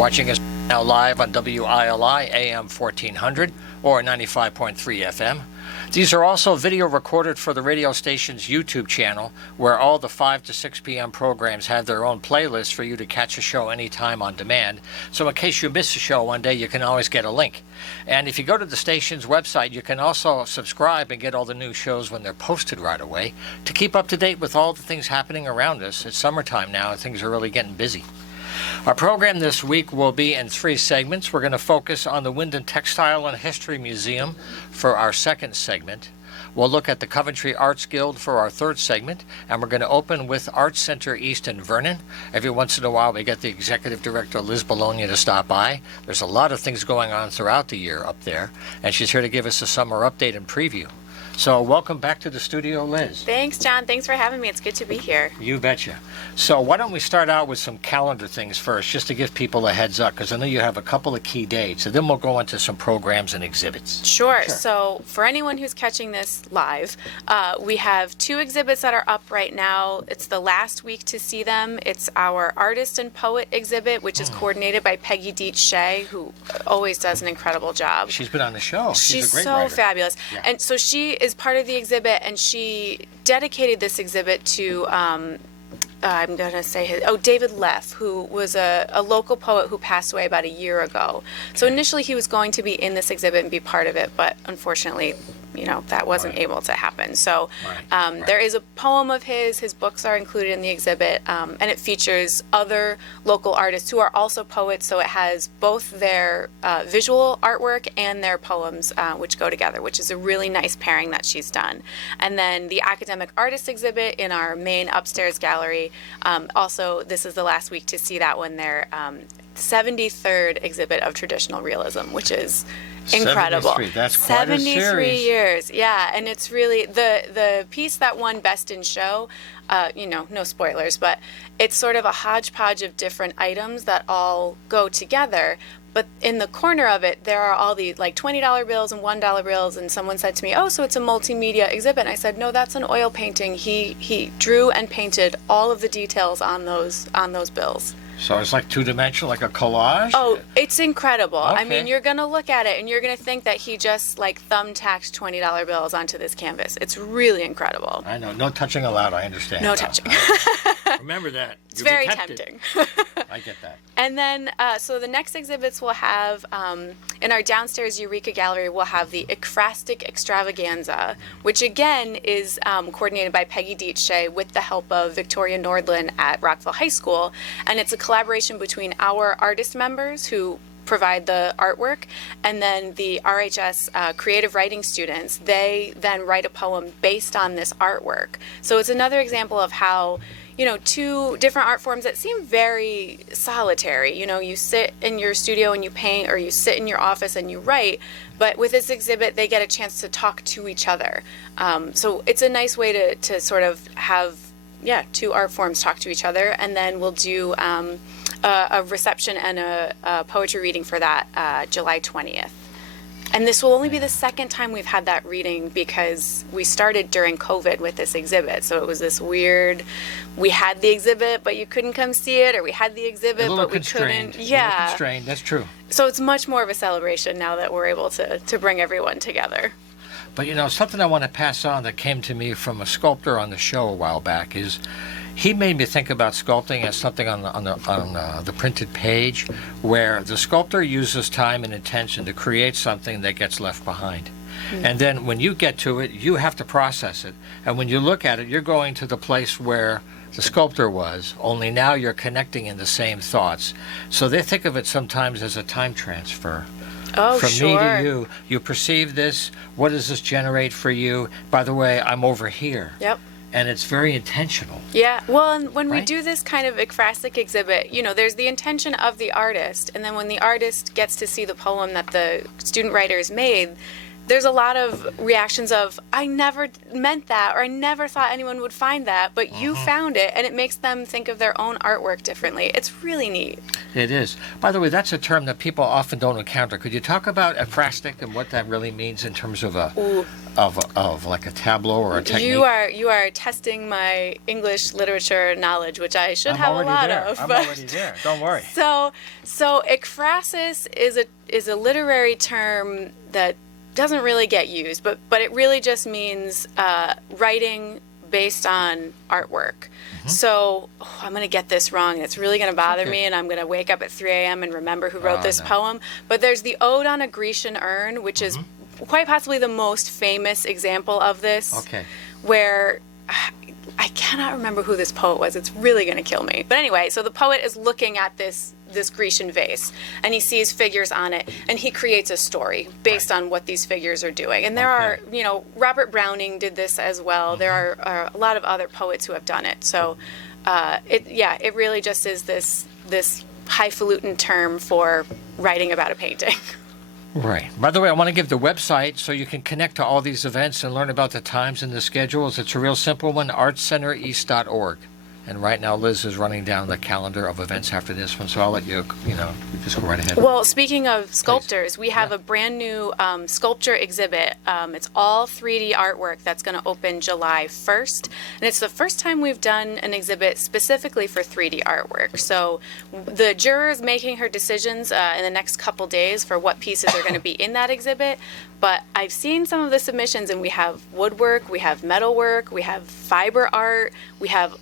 watching us now live on WILI AM 1400 or 95.3 FM. These are also video recorded for the radio station's YouTube channel, where all the 5 to 6 p.m. programs have their own playlists for you to catch a show anytime on demand. So in case you miss a show one day, you can always get a link. And if you go to the station's website, you can also subscribe and get all the new shows when they're posted right away to keep up to date with all the things happening around us. It's summertime now, and things are really getting busy. Our program this week will be in 3 segments. We're going to focus on the Wind and Textile and History Museum for our second segment. We'll look at the Coventry Arts Guild for our third segment, and we're going to open with Arts Center East in Vernon. Every once in a while, we get the Executive Director, Liz Bologna, to stop by. There's a lot of things going on throughout the year up there, and she's here to give us a summer update and preview. So welcome back to the studio, Liz. Thanks, John. Thanks for having me. It's good to be here. You betcha. So why don't we start out with some calendar things first, just to give people a heads up, because I know you have a couple of key dates, and then we'll go into some programs and exhibits. Sure. So for anyone who's catching this live, we have 2 exhibits that are up right now. It's the last week to see them. It's our Artist and Poet exhibit, which is coordinated by Peggy Dietz Shea, who always does an incrable job. She's been on the show. She's a great so writer. Fabulous. Yeah. And so she is part of the exhibit, and she dedicated this exhibit to I'm going to say David Leff, who was a local poet who passed away about a year ago. So initially he was going to be in this exhibit and be part of it, but unfortunately, that wasn't able to happen. So there is a poem of his books are included in the exhibit, and it features other local artists who are also poets, so it has both their visual artwork and their poems, which go together, which is a really nice pairing that she's done. And then the Academic Artists exhibit in our main upstairs gallery, also this is the last week to see that one, their 73rd exhibit of traditional realism, which is incredible. 73. That's quite a series. 73 years, yeah. And it's really the piece that won Best in Show, no spoilers, but it's sort of a hodgepodge of different items that all go together. But in the corner of it, there are all these like $20 bills and $1 bills. And someone said to me, "Oh, so it's a multimedia exhibit." And I said, "No, that's an oil painting. He drew and painted all of the details on those bills." So it's like two-dimensional, like a collage? Oh, it's incredible. Okay. I mean, you're going to look at it and you're going to think that he just like thumbtacked $20 bills onto this canvas. It's really incredible. I know. No touching allowed, I understand. No touching. Remember that. It's very tempting. I get that. And then, so the next exhibits we'll have, in our downstairs Eureka Gallery, we'll have the Ekphrastic Extravaganza, which again is coordinated by Peggy Dietz Shea with the help of Victoria Nordlund at Rockville High School. And it's a collaboration between our artist members who provide the artwork, and then the RHS creative writing students. They then write a poem based on this artwork. So it's another example of how 2 different art forms that seem very solitary. You sit in your studio and you paint, or you sit in your office and you write, but with this exhibit, they get a chance to talk to each other. So it's a nice way to sort of have, 2 art forms talk to each other, and then we'll do a reception and a poetry reading for that July 20th. And this will only be the second time we've had that reading, because we started during COVID with this exhibit. So it was this weird, we had the exhibit, but you couldn't come see it, or we had the exhibit, but we couldn't. Yeah. A little constrained, that's true. So it's much more of a celebration now that we're able to bring everyone together. But something I want to pass on that came to me from a sculptor on the show a while back is, he made me think about sculpting as something on the printed page, where the sculptor uses time and intention to create something that gets left behind. Mm-hmm. And then when you get to it, you have to process it. And when you look at it, you're going to the place where the sculptor was, only now you're connecting in the same thoughts. So they think of it sometimes as a time transfer. Oh, From sure. me to you. You perceive this. What does this generate for you? By the way, I'm over here. Yep. And it's very intentional. Yeah, well, and when we Right? do this kind of ekphrastic exhibit, there's the intention of the artist, and then when the artist gets to see the poem that the student writers made, there's a lot of reactions of, I never meant that, or I never thought anyone would find that, but you found it, and it makes them think of their own artwork differently. It's really neat. It is. By the way, that's a term that people often don't encounter. Could you talk about ekphrastic and what that really means in terms of of like a tableau or a technique? You are testing my English literature knowledge, which I should have a lot of. I'm already there. Don't worry. So ekphrasis is a literary term that doesn't really get used, but it really just means writing based on artwork. So I'm going to get this wrong, and it's really going to bother me, and I'm going to wake up at 3 a.m. and remember who wrote this poem. But there's the Ode on a Grecian Urn, which is quite possibly the most famous example of this, where I cannot remember who this poet was. It's really going to kill me. But anyway, so the poet is looking at this Grecian vase, and he sees figures on it, and he creates a story based on what these figures are doing. And there are, Robert Browning did this as well. There are a lot of other poets who have done it. So, it really just is this highfalutin term for writing about a painting. Right. By the way, I want to give the website so you can connect to all these events and learn about the times and the schedules. It's a real simple one, artscentereast.org. And right now, Liz is running down the calendar of events after this one, so I'll let you, just go right ahead. Well, speaking of sculptors, we have a brand new sculpture exhibit. It's all 3D artwork that's going to open July 1st. And it's the first time we've done an exhibit specifically for 3D artwork. So the juror is making her decisions in the next couple days for what pieces are going to be in that exhibit. But I've seen some of the submissions, and we have woodwork, we have metalwork, we have fiber art, we have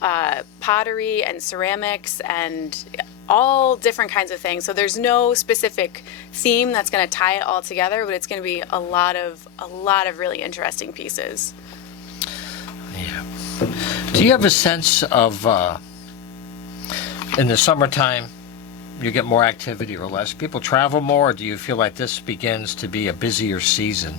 pottery and ceramics and all different kinds of things. So there's no specific theme that's going to tie it all together, but it's going to be a lot of really interesting pieces. Yeah. Do you have a sense of in the summertime, you get more activity or less? People travel more, or do you feel like this begins to be a busier season?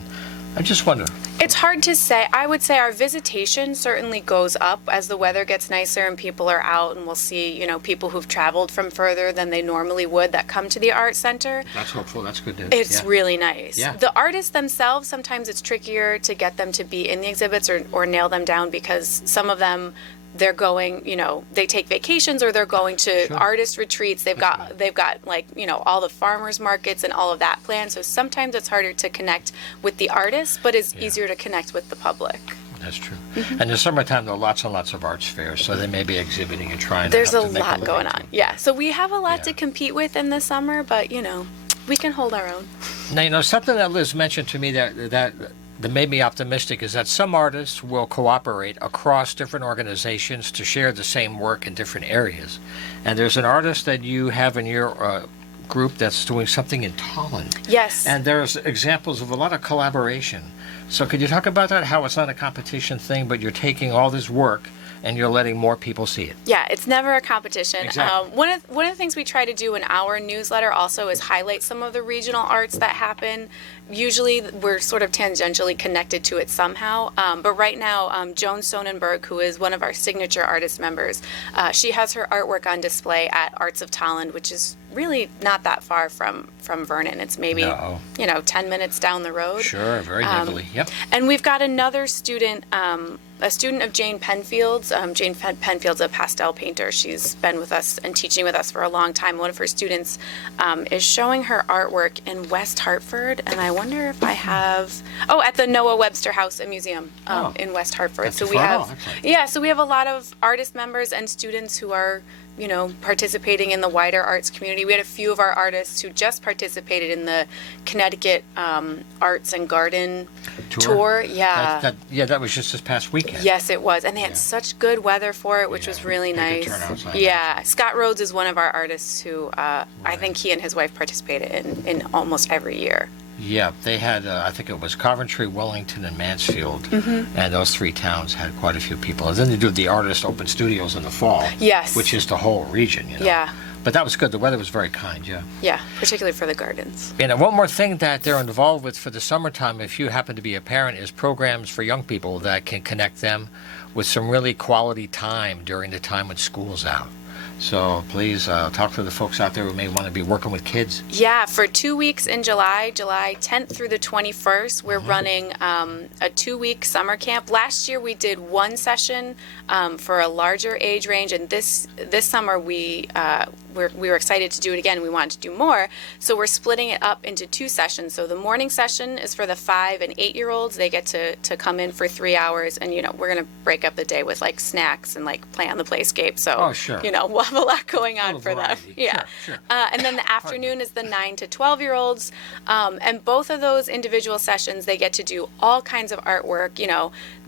I just wonder. It's hard to say. I would say our visitation certainly goes up as the weather gets nicer and people are out, and we'll see, people who've traveled from further than they normally would that come to the art center. That's hopeful. That's good news. It's really nice. Yeah. The artists themselves, sometimes it's trickier to get them to be in the exhibits or nail them down, because some of them, they're going, they take vacations, or they're going to artist retreats. They've got like, all the farmers markets and all of that planned. So sometimes it's harder to connect with the artists, but it's easier to connect with the public. That's true. And in the summertime, there are lots and lots of arts fairs, so they may be exhibiting and trying. There's a lot going on. Yeah. So we have a lot to compete with in the summer, but we can hold our own. Now, something that Liz mentioned to me that made me optimistic is that some artists will cooperate across different organizations to share the same work in different areas. And there's an artist that you have in your group that's doing something in Tallinn. Yes. And there's examples of a lot of collaboration. So could you talk about that, how it's not a competition thing, but you're taking all this work and you're letting more people see it? Yeah, it's never a competition. Exactly. One of the things we try to do in our newsletter also is highlight some of the regional arts that happen. Usually we're sort of tangentially connected to it somehow. But right now, Joan Sonnenberg, who is one of our signature artist members, she has her artwork on display at Arts of Tallinn, which is really not that far from Vernon. It's maybe 10 minutes down the road. Sure, very neighborly. Yep. And we've got another student, a student of Jane Penfield's. Jane Penfield's a pastel painter. She's been with us and teaching with us for a long time. One of her students is showing her artwork in West Hartford, and I wonder if I have at the Noah Webster House and Museum in West Hartford. That's so we have so we have a lot of artist members and students who are participating in the wider arts community. We had a few of our artists who just participated in the Connecticut Arts and Garden Tour. Yeah. That was just this past weekend. Yes, it was. And they had such good weather for it, which was really nice. Yeah. Scott Rhodes is one of our artists who I think he and his wife participated in almost every year. Yeah, they had, I think it was Coventry, Wellington, and Mansfield, and those three towns had quite a few people. And then they do the Artist Open Studios in the fall, which is the whole region, Yeah. But that was good. The weather was very kind, yeah. Yeah, particularly for the gardens. And one more thing that they're involved with for the summertime, if you happen to be a parent, is programs for young people that can connect them with some really quality time during the time when school's out. So please talk to the folks out there who may want to be working with kids. Yeah, for 2 weeks in July, July 10th through the 21st, we're running a 2-week summer camp. Last year we did one session for a larger age range, and this summer we were excited to do it again. We wanted to do more, so we're splitting it up into 2 sessions. So the morning session is for the 5 and 8-year-olds. They get to come in for 3 hours, and we're gonna break up the day with like snacks and like play on the playscape. So sure. we'll have a lot going on for them. Variety. Yeah. Sure. And then the afternoon is the 9 to 12-year-olds, and both of those individual sessions they get to do all kinds of artwork.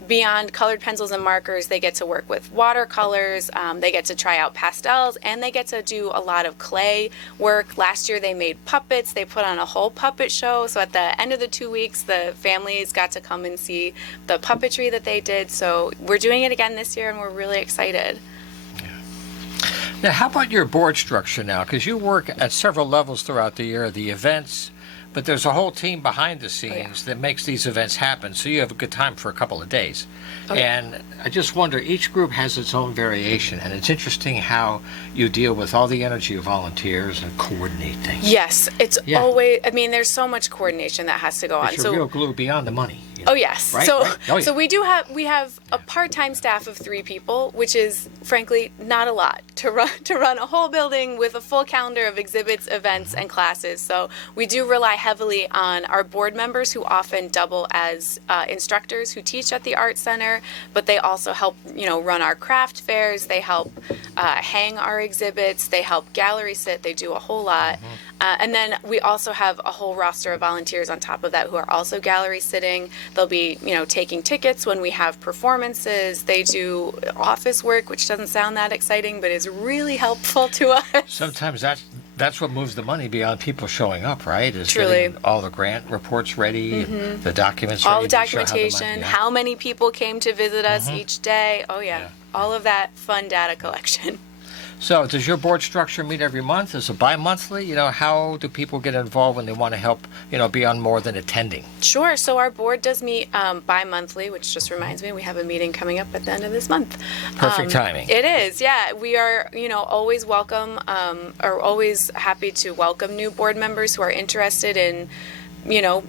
Beyond colored pencils and markers, they get to work with watercolors. They get to try out pastels, and they get to do a lot of clay work. Last year they made puppets. They put on a whole puppet show. So at the end of the 2 weeks, the families got to come and see the puppetry that they did. So we're doing it again this year, and we're really excited. Now, how about your board structure now? Because you work at several levels throughout the year, the events, but there's a whole team behind the scenes that makes these events happen, so you have a good time for a couple of days. And I just wonder, each group has its own variation, and it's interesting how you deal with all the energy of volunteers and coordinate things. Yes, it's always, there's so much coordination that has to go on. It's your real glue beyond the money. Oh yes. Right? So Right? Oh, yeah. so we have a part-time staff of 3 people, which is frankly not a lot to run a whole building with a full calendar of exhibits, events, and classes. So we do rely heavily on our board members, who often double as instructors who teach at the Art Center, but they also help run our craft fairs. They help hang our exhibits. They help gallery sit. They do a whole lot. And then we also have a whole roster of volunteers on top of that who are also gallery sitting. They'll be, taking tickets when we have performances. They do office work, which doesn't sound that exciting, but is really helpful to us. Sometimes that's what moves the money beyond people showing up, right? Is Truly. getting all the grant reports ready, and the documents All ready the to show how the money- documentation, how many people came to visit us each day. Oh, yeah. All of that fun data collection. So does your board structure meet every month? Is it bi-monthly? How do people get involved when they want to help, beyond more than attending? Sure. So our board does meet bi-monthly, which just reminds me we have a meeting coming up at the end of this month. Perfect timing. It is. Yeah. We are, always welcome, or always happy to welcome new board members who are interested in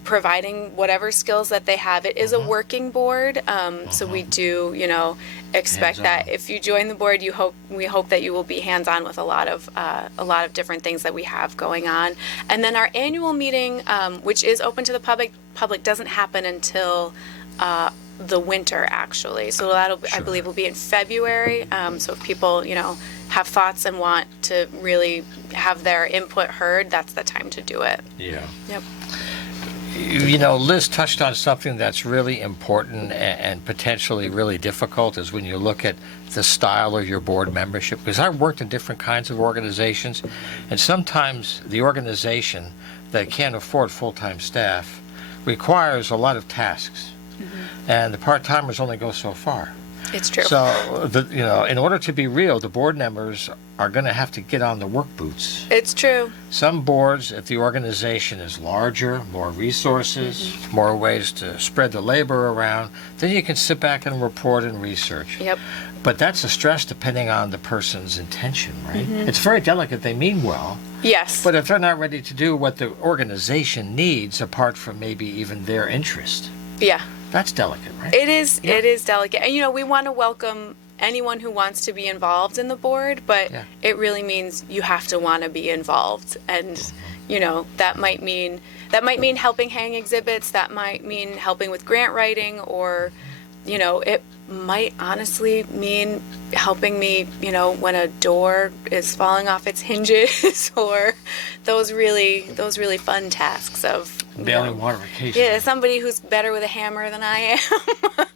providing whatever skills that they have. It is a working board, so we do, expect that if you join the board, we hope that you will be hands-on with a lot of different things that we have going on. And then our annual meeting, which is open to the public doesn't happen until the winter, actually. So that'll, I believe, will be in February. So if people, have thoughts and want to really have their input heard, that's the time to do it. Yeah. Yep. Liz touched on something that's really important and potentially really difficult is when you look at the style of your board membership. Because I've worked in different kinds of organizations, and sometimes the organization that can't afford full-time staff requires a lot of tasks, and the part-timers only go so far. It's true. So, in order to be real, the board members are going to have to get on the work boots. It's true. Some boards, if the organization is larger, more resources, more ways to spread the labor around, then you can sit back and report and research. Yep. But that's a stress depending on the person's intention, right? It's very delicate. They mean well. Yes. But if they're not ready to do what the organization needs, apart from maybe even their interest, Yeah. that's delicate, right? It is. Yeah. It is delicate. And we want to welcome anyone who wants to be involved in the board, but it really means you have to want to be involved. And that might mean helping hang exhibits. That might mean helping with grant writing, or it might honestly mean helping me, when a door is falling off its hinges, or those really fun tasks of Bailing water occasionally. Yeah, somebody who's better with a hammer than I am.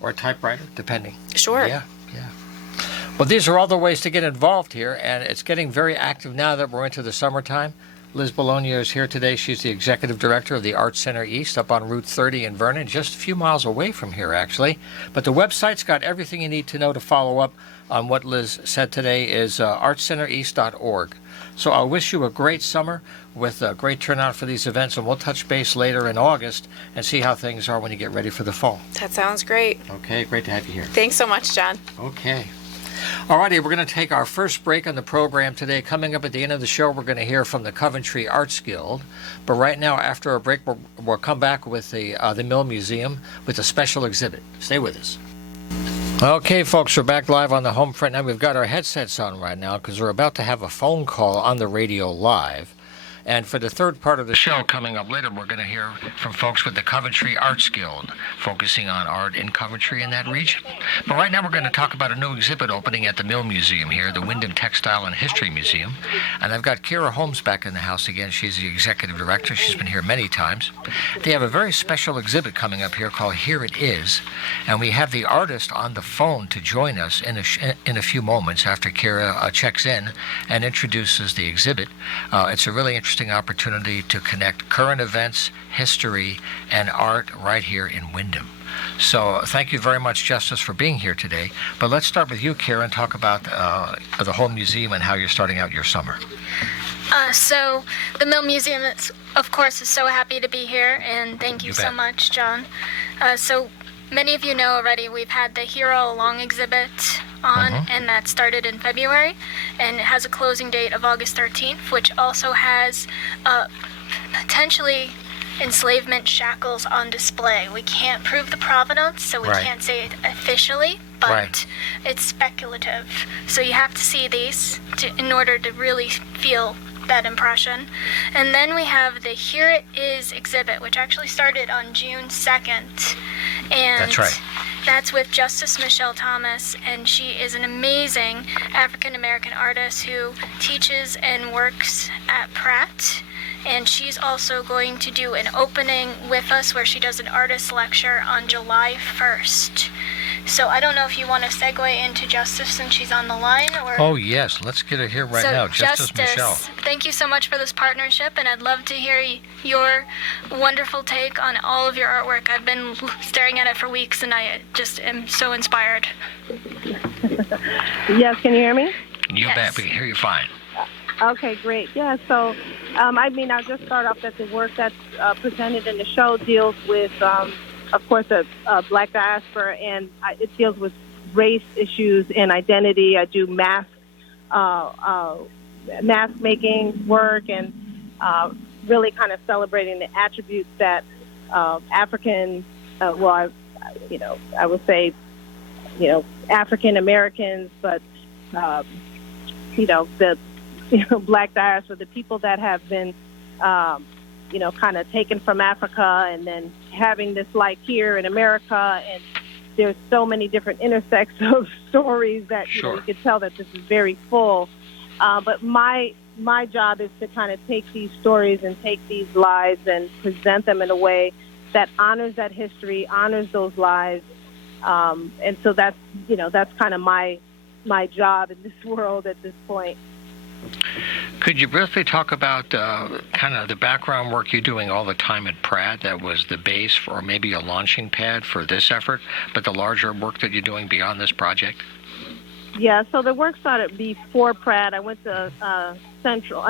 Or a typewriter, depending. Sure. Yeah. Well, these are all the ways to get involved here, and it's getting very active now that we're into the summertime. Liz Bologna is here today. She's the executive director of the Art Center East up on Route 30 in Vernon, just a few miles away from here, actually. But the website's got everything you need to know to follow up on what Liz said today is artcentereast.org. So I wish you a great summer with a great turnout for these events, and we'll touch base later in August and see how things are when you get ready for the fall. That sounds great. Okay, great to have you here. Thanks so much, John. Okay. Alrighty, we're going to take our first break on the program today. Coming up at the end of the show, we're going to hear from the Coventry Arts Guild. But right now, after a break, we'll come back with the Mill Museum with a special exhibit. Stay with us. Okay, folks, we're back live on the Homefront. Now we've got our headsets on right now because we're about to have a phone call on the radio live. And for the third part of the show coming up later, we're going to hear from folks with the Coventry Arts Guild, focusing on art in Coventry in that region. But right now we're going to talk about a new exhibit opening at the Mill Museum here, the Wyndham Textile and History Museum. And I've got Kira Holmes back in the house again. She's the executive director. She's been here many times. They have a very special exhibit coming up here called Here It Is. And we have the artist on the phone to join us in a few moments after Kira checks in and introduces the exhibit. It's a really interesting opportunity to connect current events, history, and art right here in Wyndham. So thank you very much, Justice, for being here today. But let's start with you, Karen, and talk about the whole museum and how you're starting out your summer. So the Mill Museum, of course, is so happy to be here, and thank you so much, John. So many of you know already we've had the Hero Along exhibit on, and that started in February, and it has a closing date of August 13th, which also has potentially enslavement shackles on display. We can't prove the provenance, so we can't say it officially, but it's speculative. So you have to see these in order to really feel that impression. And then we have the Here It Is exhibit, which actually started on June 2nd. And that's right. That's with Justice Michelle Thomas, and she is an amazing African-American artist who teaches and works at Pratt. And she's also going to do an opening with us where she does an artist lecture on July 1st. So I don't know if you want to segue into Justice since she's on the line, or... Oh, yes. Let's get her here right now. Justice Michelle. Thank you so much for this partnership, and I'd love to hear your wonderful take on all of your artwork. I've been staring at it for weeks, and I just am so inspired. Yes, can you hear me? You bet. We can hear you fine. Okay, great. Yeah, so, I'll just start off that the work that's presented in the show deals with... of course, a black diaspora, and it deals with race issues and identity. I do mask making work and really kind of celebrating the attributes that African, I would say, African Americans, but the black diaspora, the people that have been kind of taken from Africa and then having this life here in America. And there's so many different intersects of stories that you can tell that this is very full. But my job is to kind of take these stories and take these lives and present them in a way that honors that history, honors those lives. And so that's kind of my job in this world at this point. Could you briefly talk about kind of the background work you're doing all the time at Pratt that was the base for, or maybe a launching pad for this effort, but the larger work that you're doing beyond this project? Yeah, so the work started before Pratt. I went to Central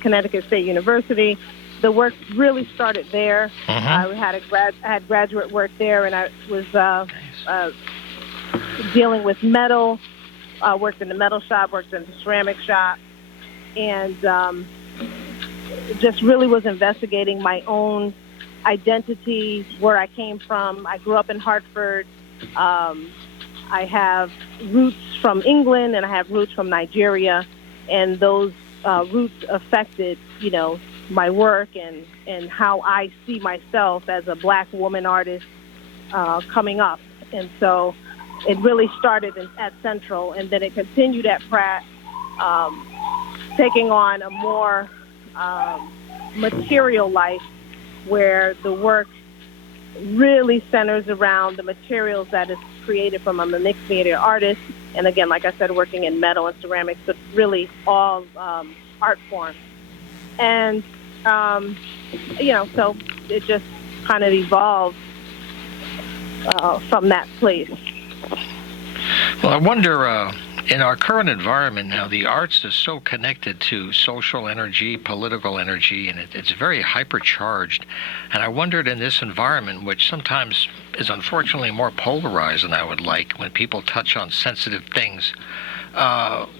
Connecticut State University. The work really started there. I had graduate work there, and I was dealing with metal. Worked in the metal shop, worked in the ceramic shop, and just really was investigating my own identity, where I came from. I grew up in Hartford. I have roots from England, and I have roots from Nigeria, and those roots affected, my work and how I see myself as a black woman artist coming up. And so it really started at Central, and then it continued at Pratt, taking on a more material life where the work really centers around the materials that is created from a mixed media artist. And again, like I said, working in metal and ceramics, but really all art forms. And, so it just kind of evolved from that place. Well, I wonder In our current environment now, the arts is so connected to social energy, political energy, and it's very hypercharged. And I wondered, in this environment, which sometimes is unfortunately more polarized than I would like, when people touch on sensitive things,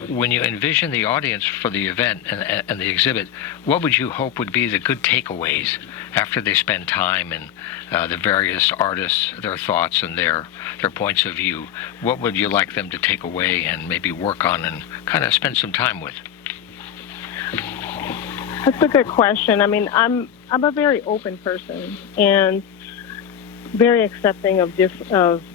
when you envision the audience for the event and the exhibit, what would you hope would be the good takeaways after they spend time in the various artists, their thoughts and their points of view? What would you like them to take away and maybe work on and kind of spend some time with? That's a good question. I mean, I'm a very open person and very accepting of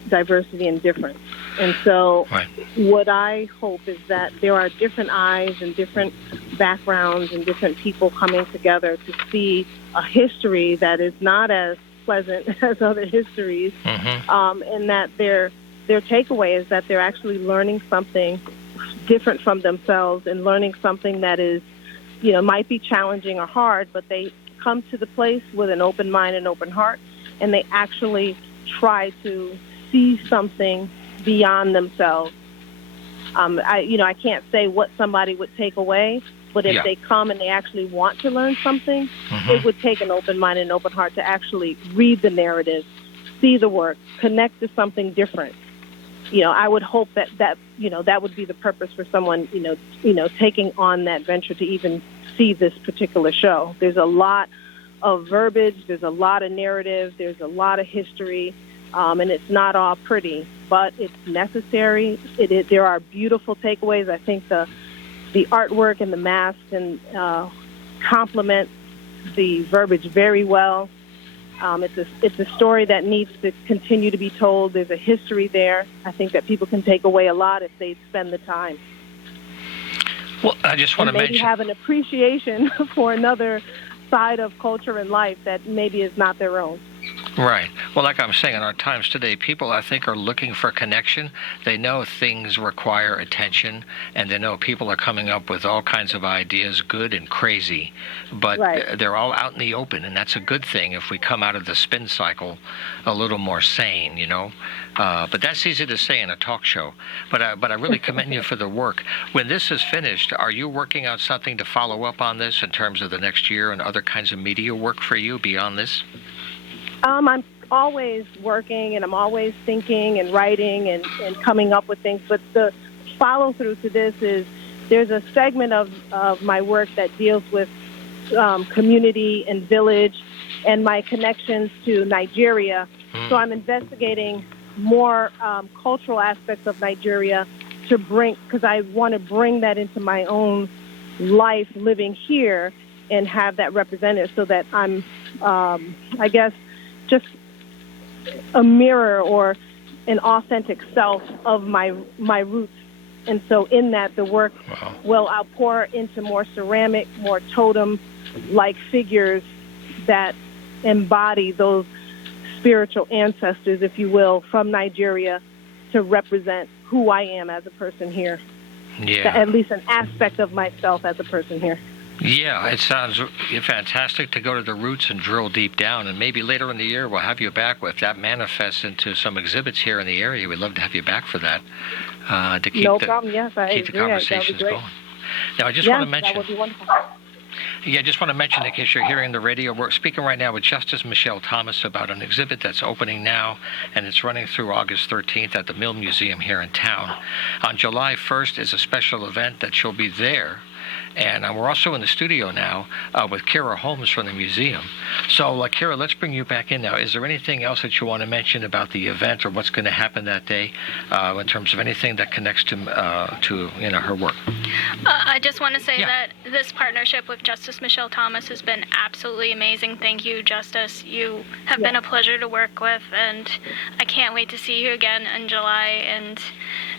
diversity and difference. And so Right. what I hope is that there are different eyes and different backgrounds and different people coming together to see a history that is not as pleasant as other histories, and that their takeaway is that they're actually learning something different from themselves and learning something that is, might be challenging or hard, but they come to the place with an open mind and open heart, and they actually try to see something beyond themselves. I can't say what somebody would take away, but if they come and they actually want to learn something, it would take an open mind and open heart to actually read the narrative, see the work, connect to something different. I would hope that would be the purpose for someone, taking on that venture to even see this particular show. There's a lot of verbiage, there's a lot of narrative, there's a lot of history, and it's not all pretty, but it's necessary. There are beautiful takeaways. I think the artwork and the masks and complement the verbiage very well. It's a story that needs to continue to be told. There's a history there. I think that people can take away a lot if they spend the time. Well, I just want to maybe mention, have an appreciation for another side of culture and life that maybe is not their own. Right. Well, like I'm saying, in our times today, people, I think, are looking for connection. They know things require attention, and they know people are coming up with all kinds of ideas, good and crazy, but they're all out in the open, and that's a good thing if we come out of the spin cycle a little more sane, But that's easy to say in a talk show. But I really commend you for the work. When this is finished, are you working on something to follow up on this in terms of the next year and other kinds of media work for you beyond this? I'm always working, and I'm always thinking and writing and coming up with things. But the follow-through to this is there's a segment of my work that deals with community and village and my connections to Nigeria. So I'm investigating more cultural aspects of Nigeria because I want to bring that into my own life living here and have that represented so that I'm, I guess, just a mirror or an authentic self of my roots. And so in that, the work I'll pour into more ceramic, more totem-like figures that embody those spiritual ancestors, if you will, from Nigeria to represent who I am as a person here. Yeah. At least an aspect of myself as a person here. Yeah, it sounds fantastic to go to the roots and drill deep down, and maybe later in the year we'll have you back if that manifests into some exhibits here in the area. We'd love to have you back for that to keep keep the conversations going. Now, I just want to mention. That would be wonderful. Yeah, I just want to mention, in case you're hearing the radio, we're speaking right now with Justice Michelle Thomas about an exhibit that's opening now, and it's running through August 13th at the Mill Museum here in town. On July 1st is a special event that she'll be there. And we're also in the studio now with Kira Holmes from the museum. So, Kira, let's bring you back in now. Is there anything else that you want to mention about the event or what's going to happen that day in terms of anything that connects to her work? I just want to say that this partnership with Justice Michelle Thomas has been absolutely amazing. Thank you, Justice. You have been a pleasure to work with, and I can't wait to see you again in July and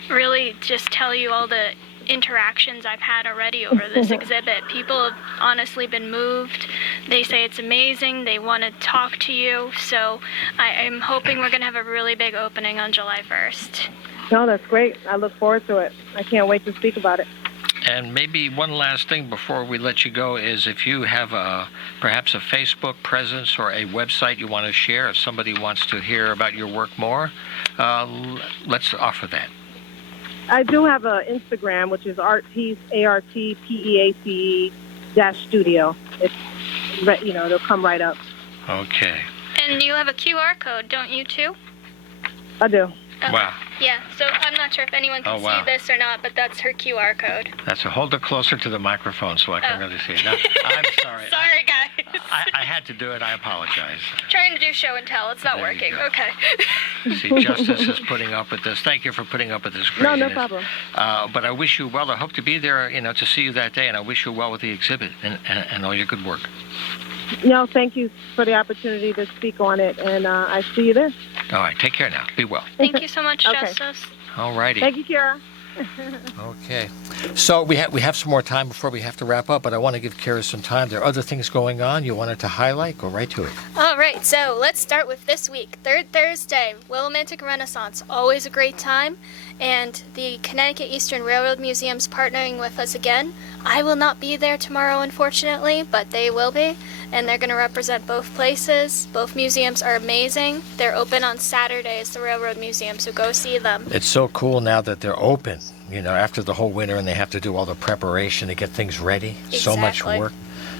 really just tell you all the interactions I've had already over this exhibit. People have honestly been moved. They say it's amazing. They want to talk to you. So I'm hoping we're going to have a really big opening on July 1st. No, that's great. I look forward to it. I can't wait to speak about it. And maybe one last thing before we let you go is if you have perhaps a Facebook presence or a website you want to share, if somebody wants to hear about your work more, let's offer that. I do have an Instagram, which is Artpiece, ARTPEACE -studio. It's, it'll come right up. Okay. And you have a QR code, don't you, too? I do. Okay. Wow. Yeah, so I'm not sure if anyone can wow. see this or not, but that's her QR code. Hold it closer to the microphone so I can really see it. No, I'm sorry. Sorry, guys. I had to do it. I apologize. Trying to do show and tell. It's not There you working. go. Okay. See, Justice is putting up with this. Thank you for putting up with this craziness. No problem. But I wish you well. I hope to be there, to see you that day, and I wish you well with the exhibit and all your good work. No, thank you for the opportunity to speak on it, and I see you there. All right. Take care now. Be well. Thank you so much, Okay. Justice. All righty. Thank you, Kira. Okay. So we have some more time before we have to wrap up, but I want to give Kara some time. There are other things going on you wanted to highlight? Go right to it. All right, so let's start with this week. Third Thursday, Willimantic Renaissance. Always a great time. And the Connecticut Eastern Railroad Museum's partnering with us again. I will not be there tomorrow, unfortunately, but they will be. And they're going to represent both places. Both museums are amazing. They're open on Saturdays, the Railroad Museum, so go see them. It's so cool now that they're open, after the whole winter, and they have to do all the preparation to get things ready. So much Exactly. work.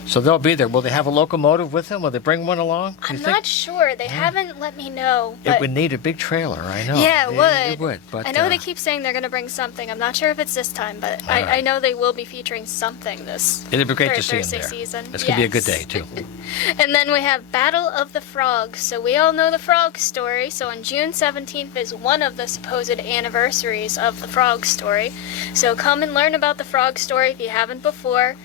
So they'll be there. Will they have a locomotive with them? Will they bring one along? I'm not sure. They haven't let me know. But It would need a big trailer, I know. Yeah, it would. It would. But I know they keep saying they're going to bring something. I'm not sure if it's this time, but I know they will be featuring something this it'd be great to see them Thursday there. season. It's going to be a good Yes. day, too. And then we have Battle of the Frogs. So we all know the frog story. So on June 17th is one of the supposed anniversaries of the frog story. So come and learn about the frog story if you haven't before.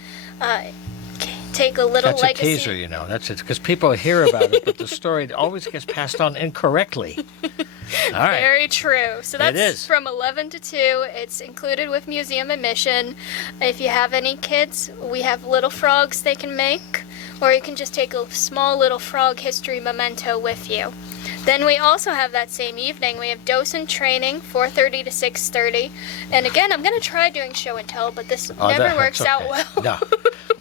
Take a little That's legacy. a teaser, That's it. Because people hear about it, but the story always gets passed on incorrectly. All right. Very true. So that's is. from 11 to 2. It's included with museum admission. If you have any kids, we have little frogs they can make, or you can just take a small little frog history memento with you. Then we also have that same evening, we have docent training, 4:30 to 6:30. And again, I'm going to try doing show and tell, but this never works out well. No.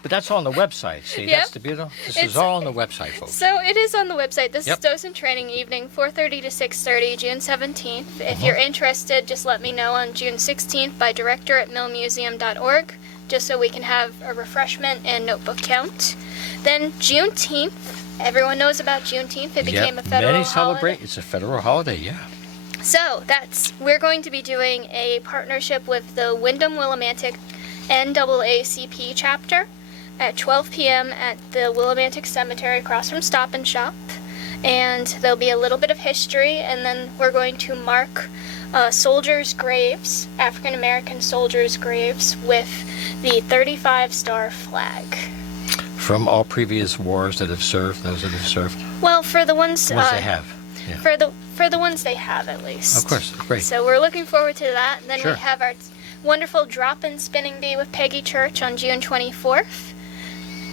But that's on the website. See, Yep. that's the beauty. This It's- is all on the website, folks. So it is on the website. This Yep. is docent training evening, 4:30 to 6:30, June 17th. If you're interested, just let me know on June 16th by director@millmuseum.org, just so we can have a refreshment and notebook count. Then Juneteenth. Everyone knows about Juneteenth. It became a federal Many holiday. celebrate. It's a federal holiday, yeah. So we're going to be doing a partnership with the Wyndham Willimantic NAACP chapter at 12 p.m. at the Willimantic Cemetery across from Stop and Shop. And there'll be a little bit of history, and then we're going to mark soldiers' graves, African American soldiers' graves, with the 35-star flag. From all previous wars that have served, those that have served, Well, for the ones the ones they have. Yeah. for the ones they have, at least. Of course, great. So we're looking forward to that. And then Sure. we have our wonderful drop-in spinning bee with Peggy Church on June 24th.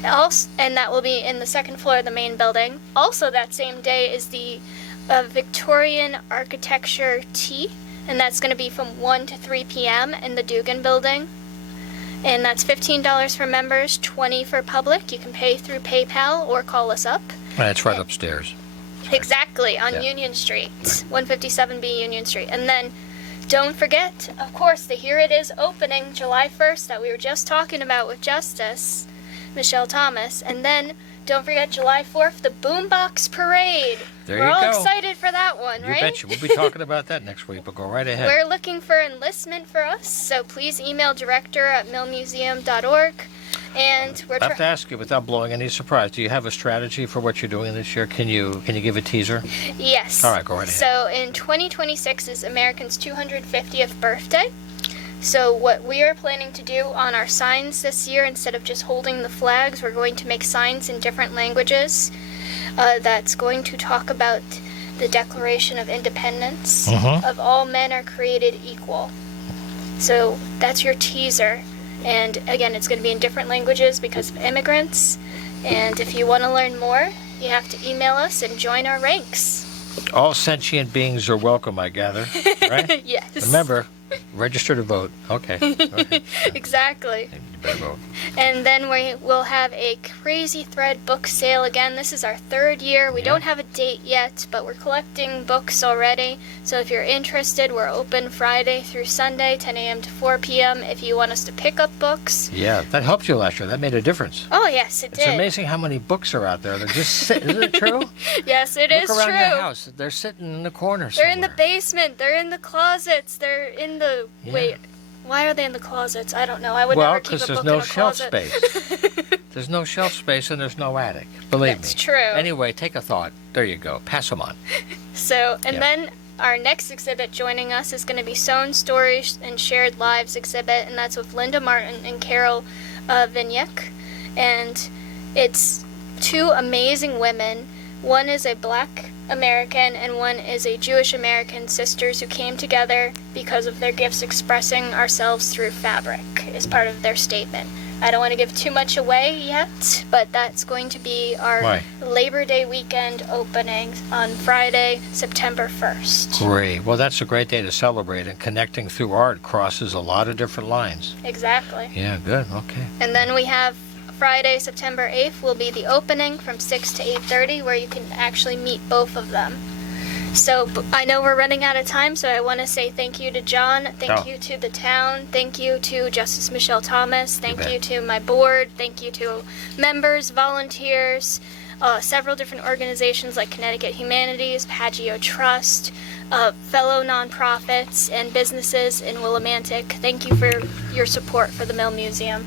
Also, and that will be in the second floor of the main building. Also that same day is the Victorian Architecture Tea, and that's going to be from 1 to 3 p.m. in the Dugan building. And that's $15 for members, $20 for public. You can pay through PayPal or call us up. And it's right upstairs. Exactly, on Yeah. Union Street, 157B Union Street. And then don't forget, of course, the Here It Is opening July 1st that we were just talking about with Justice, Michelle Thomas. And then don't forget July 4th, the Boombox Parade. There We're you all go. excited for that one, You right? betcha. We'll be talking about that next week, but go right ahead. We're looking for enlistment for us, so please email director@millmuseum.org. And we're I have to ask you, without blowing any surprise, do you have a strategy for what you're doing this year? Can you give a teaser? Yes. All right, go right ahead. So in 2026 is American's 250th birthday. So what we are planning to do on our signs this year, instead of just holding the flags, we're going to make signs in different languages that's going to talk about the Declaration of Independence of all men are created equal. So that's your teaser. And again, it's going to be in different languages because of immigrants. And if you want to learn more, you have to email us and join our ranks. All sentient beings are welcome, I gather. Right? Yes. Remember, register to vote. Okay. Go ahead. Exactly. You better vote. And then we will have a Crazy Thread book sale again. This is our 3rd year. We don't have a date yet, but we're collecting books already. So if you're interested, we're open Friday through Sunday, 10 a.m. to 4 p.m. if you want us to pick up books. Yeah, that helped you last year. That made a difference. Oh, yes, it did. It's amazing how many books are out there. They're just sitting. Isn't it true? Yes, it is Look around true. your house. They're sitting in the corner They're in the somewhere. basement. They're in the closets. They're in the... Yeah. Wait, why are they in the closets? I don't know. I would Well, never keep because a there's book no in a shelf closet. space. There's no shelf space and there's no attic. Believe That's me. true. Anyway, take a thought. There you go. Pass them on. So, and Yeah. then our next exhibit joining us is going to be Sewn Stories and Shared Lives exhibit, and that's with Linda Martin and Carol Vignac. And it's 2 amazing women. One is a Black American and one is a Jewish American sisters who came together because of their gifts expressing ourselves through fabric is part of their statement. I don't want to give too much away yet, but that's going to be our Why? Labor Day weekend opening on Friday, September 1st. Great. Well, that's a great day to celebrate, and connecting through art crosses a lot of different lines. Exactly. Yeah, good. Okay. And then we have Friday, September 8th will be the opening from 6 to 8:30 where you can actually meet both of them. So I know we're running out of time, so I want to say thank you to John, thank you to the town, thank you to Justice Michelle Thomas, thank bet. you to my board, thank you to members, volunteers, several different organizations like Connecticut Humanities, Paggio Trust, fellow nonprofits and businesses in Willimantic. Thank you for your support for the Mill Museum.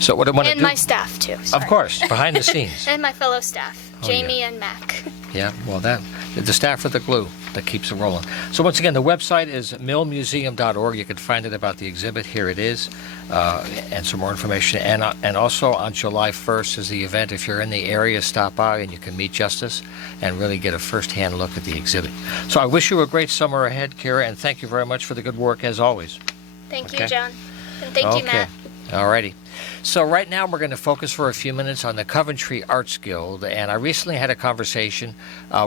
So what I want to And do... my staff, too. Of Sorry. course, behind the scenes. And my fellow staff, Oh, Jamie and Mac. Yeah, well, the staff are the glue that keeps it rolling. So once again, the website is millmuseum.org. You can find it about the exhibit. Here it is, and some more information. And also on July 1st is the event. If you're in the area, stop by and you can meet Justice and really get a first-hand look at the exhibit. So I wish you a great summer ahead, Kira, and thank you very much for the good work as always. Thank Okay. you, John. And thank you, Matt. All righty. So right now we're going to focus for a few minutes on the Coventry Arts Guild, and I recently had a conversation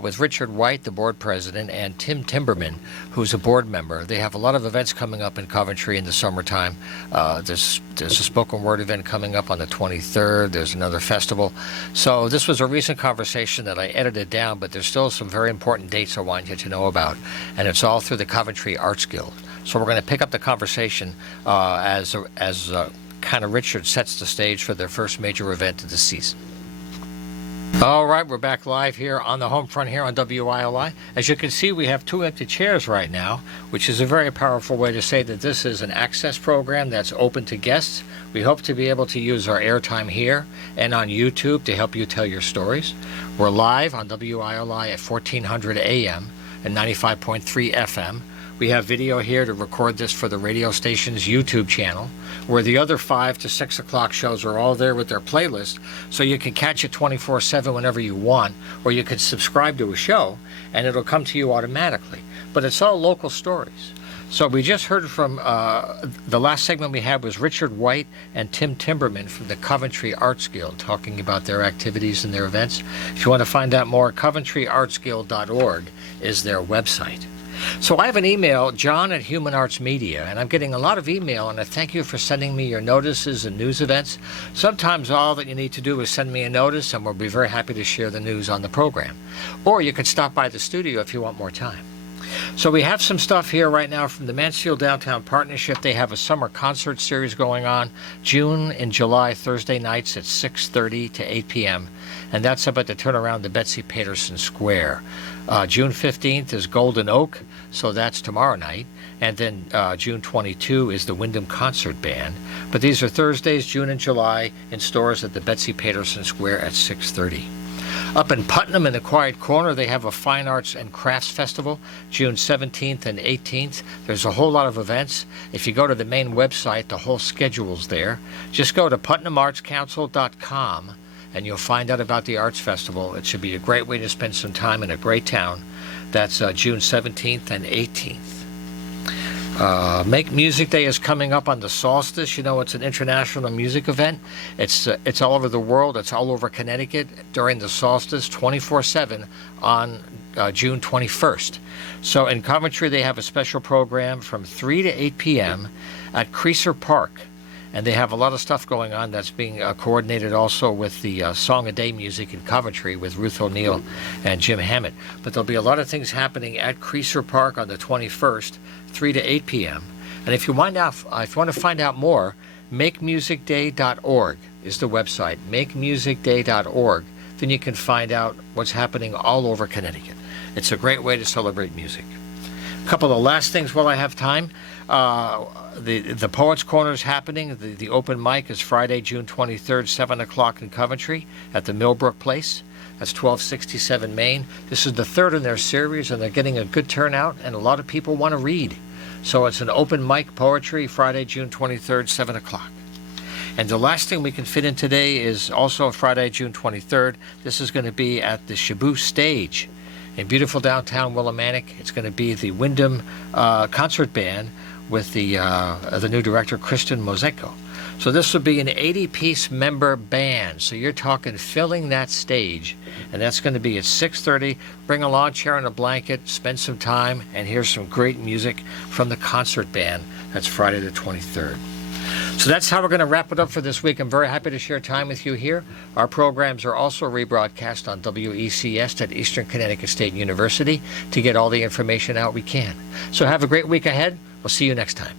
with Richard White, the board president, and Tim Timberman, who's a board member. They have a lot of events coming up in Coventry in the summertime. There's a spoken word event coming up on the 23rd. There's another festival. So this was a recent conversation that I edited down, but there's still some very important dates I want you to know about, and it's all through the Coventry Arts Guild. So we're going to pick up the conversation as kind of Richard sets the stage for their first major event of the season. All right, we're back live here on the Homefront here on WILI. As you can see, we have 2 empty chairs right now, which is a very powerful way to say that this is an access program that's open to guests. We hope to be able to use our airtime here and on YouTube to help you tell your stories. We're live on WILI at 1400 AM and 95.3 FM. We have video here to record this for the radio station's YouTube channel, where the other 5 to 6 o'clock shows are all there with their playlist, so you can catch it 24/7 whenever you want, or you can subscribe to a show, and it'll come to you automatically. But it's all local stories. So we just heard from, the last segment we had was Richard White and Tim Timberman from the Coventry Arts Guild talking about their activities and their events. If you want to find out more, coventryartsguild.org is their website. So I have an email, John at Human Arts Media, and I'm getting a lot of email, and I thank you for sending me your notices and news events. Sometimes all that you need to do is send me a notice, and we'll be very happy to share the news on the program. Or you could stop by the studio if you want more time. So we have some stuff here right now from the Mansfield Downtown Partnership. They have a summer concert series going on June and July, Thursday nights at 6:30 to 8 p.m., and that's up at the turnaround to Betsy Paterson Square. June 15th is Golden Oak, so that's tomorrow night. And then June 22 is the Wyndham Concert Band. But these are Thursdays, June and July, in stores at the Betsy Paterson Square at 6:30. Up in Putnam in the Quiet Corner, they have a Fine Arts and Crafts Festival, June 17th and 18th. There's a whole lot of events. If you go to the main website, the whole schedule's there. Just go to putnamartscouncil.com and you'll find out about the Arts Festival. It should be a great way to spend some time in a great town. That's June 17th and 18th. Make Music Day is coming up on the solstice. You know, it's an international music event. It's all over the world. It's all over Connecticut during the solstice, 24/7 on June 21st. So in Coventry, they have a special program from 3 to 8 p.m. at Creaser Park. And they have a lot of stuff going on that's being coordinated also with the Song a Day music in Coventry with Ruth O'Neill and Jim Hammett. But there'll be a lot of things happening at Creaser Park on the 21st, 3 to 8 p.m. And if you want to find out more, makemusicday.org is the website, makemusicday.org. Then you can find out what's happening all over Connecticut. It's a great way to celebrate music. A couple of last things while I have time. The Poets Corner is happening. The open mic is Friday, June 23rd, 7 o'clock in Coventry at the Millbrook Place. That's 1267 Main. This is the third in their series, and they're getting a good turnout, and a lot of people want to read. So it's an open mic poetry, Friday, June 23rd, 7 o'clock. And the last thing we can fit in today is also Friday, June 23rd. This is going to be at the Shabu Stage in beautiful downtown Willimantic. It's going to be the Wyndham Concert Band with the new director, Kristen Moseko. So this will be an 80-piece member band. So you're talking filling that stage. And that's going to be at 6:30. Bring a lawn chair and a blanket, spend some time, and hear some great music from the concert band. That's Friday the 23rd. So that's how we're going to wrap it up for this week. I'm very happy to share time with you here. Our programs are also rebroadcast on WECS at Eastern Connecticut State University to get all the information out we can. So have a great week ahead. We'll see you next time.